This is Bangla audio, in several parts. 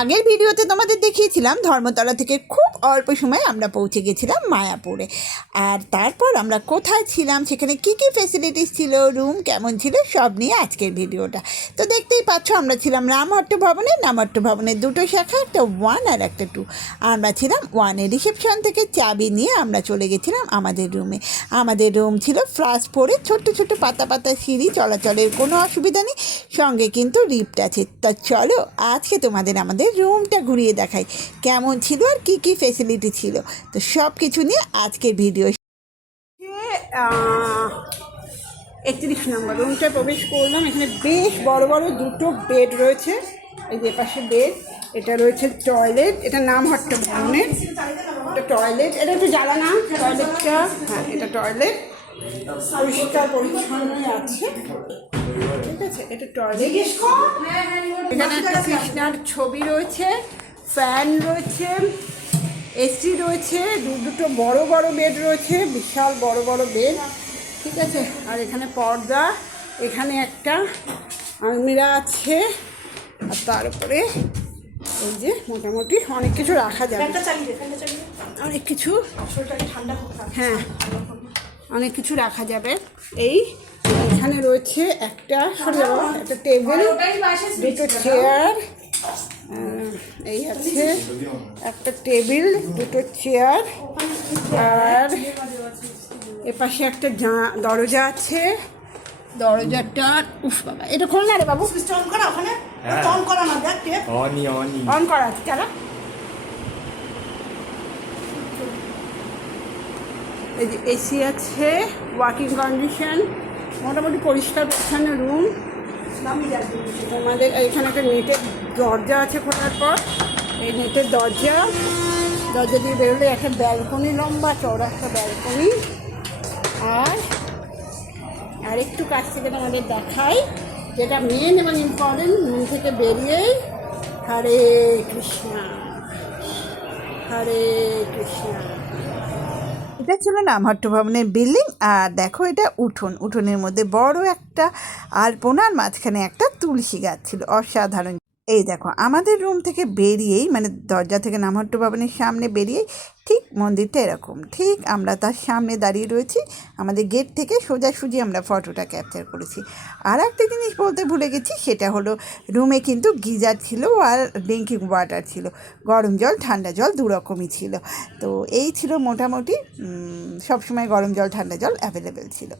আগের ভিডিওতে তোমাদের দেখিয়েছিলাম ধর্মতলা থেকে খুব অল্প সময় আমরা পৌঁছে গেছিলাম মায়াপুরে। আর তারপর আমরা কোথায় ছিলাম, সেখানে কী কী ফেসিলিটিস ছিল, রুম কেমন ছিল, সব নিয়ে আজকের ভিডিওটা। তো দেখতেই পাচ্ছ আমরা ছিলাম রামহট্ট ভবনে। রামহট্ট ভবনের দুটো শাখা, একটা 1 আর একটা 2। আমরা ছিলাম 1-এ। রিসেপশন থেকে চাবি নিয়ে আমরা চলে গেছিলাম আমাদের রুমে। আমাদের রুম ছিল ফার্স্ট ফ্লোরে, ছোট্ট ছোট্ট পাতা পাতা সিঁড়ি, চলাচলের কোনো অসুবিধা নেই, সঙ্গে কিন্তু লিফট আছে। তা চলো আজকে তোমাদের আমাদের রুমটা ঘুরিয়ে দেখাই কেমন ছিল আর কি কি ফেসিলিটি ছিল। তো সব কিছু নিয়ে আজকের ভিডিও। 31 নম্বর রুমটায় প্রবেশ করলাম। এখানে বেশ বড় বড় দুটো বেড রয়েছে। এই যে পাশে বেড, এটা রয়েছে টয়লেট। এটা নামহট্ট ভবনের, এটা টয়লেট। এটা একটু জ্বালা না টয়লেটটা, হ্যাঁ এটা টয়লেট, পরিষ্কার পরিচ্ছন্নই আছে, ঠিক আছে। এটা টয়লেট। এখানে একটা কৃষ্ণার ছবি রয়েছে, ফ্যান রয়েছে, এসি রয়েছে, দুটো বড় বড় বেড রয়েছে, বিশাল বড় বড় বেড, ঠিক আছে। আর এখানে পর্দা, এখানে একটা আলমিরা আছে, আর তার উপরে এই যে মোটামুটি অনেক কিছু রাখা যাবে, অনেক কিছু, হ্যাঁ অনেক কিছু রাখা যাবে। এই এখানে রয়েছে একটা টেবিল, দুটো চেয়ার, এই আছে একটা টেবিল, দুটো চেয়ার, আর এপাশে একটা দরজা আছে। দরজাটা উফ বাবা, এটা খোল না রে বাবু, অন করা, ওখানে অন করা না, দেখ অন করা আছে, চালা। এই যে এসি আছে, ওয়ার্কিং কন্ডিশন, মোটামুটি পরিষ্কার পরিচ্ছন্ন রুম। আমাদের এখানে একটা নেটের দরজা আছে খোলার পর, এই নেটের দরজা দিয়ে বেরোলে একটা ব্যালকনি, লম্বা চওড়া একটা ব্যালকনি। আর একটু কাছ থেকে আমাদের দেখাই, যেটা মেন এবং ইম্পর্টেন্ট, রুম থেকে বেরিয়েই হরে কৃষ্ণা, হরে কৃষ্ণা। এটা ছিল নামহট্ট ভবনের বিল্ডিং। আর দেখো এটা উঠোনের মধ্যে বড় একটা আলপনা, আর মাঝখানে একটা তুলসী গাছ ছিল, অসাধারণ। এই দেখো আমাদের রুম থেকে বেরিয়েই, মানে দরজা থেকে নামহট্ট ভবনের সামনে বেরিয়েই ঠিক মন্দিরটা এরকম, ঠিক আমরা তার সামনে দাঁড়িয়ে রয়েছি। আমাদের গেট থেকে সোজাসুজি আমরা ফটোটা ক্যাপচার করেছি। আর একটা জিনিস বলতে ভুলে গেছি, সেটা হলো রুমে কিন্তু গিজার ছিল আর ড্রিঙ্কিং ওয়াটার ছিল, গরম জল ঠান্ডা জল দুরকমই ছিল। তো এই ছিল মোটামুটি, সবসময় গরম জল ঠান্ডা জল অ্যাভেলেবেল ছিল।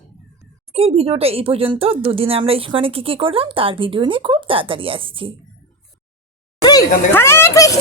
আজকের ভিডিওটা এই পর্যন্ত। দুদিনে আমরা ইস্কনে কী কী করলাম তার ভিডিও নিয়ে খুব তাড়াতাড়ি আসছি। হরে কৃষ্ণ।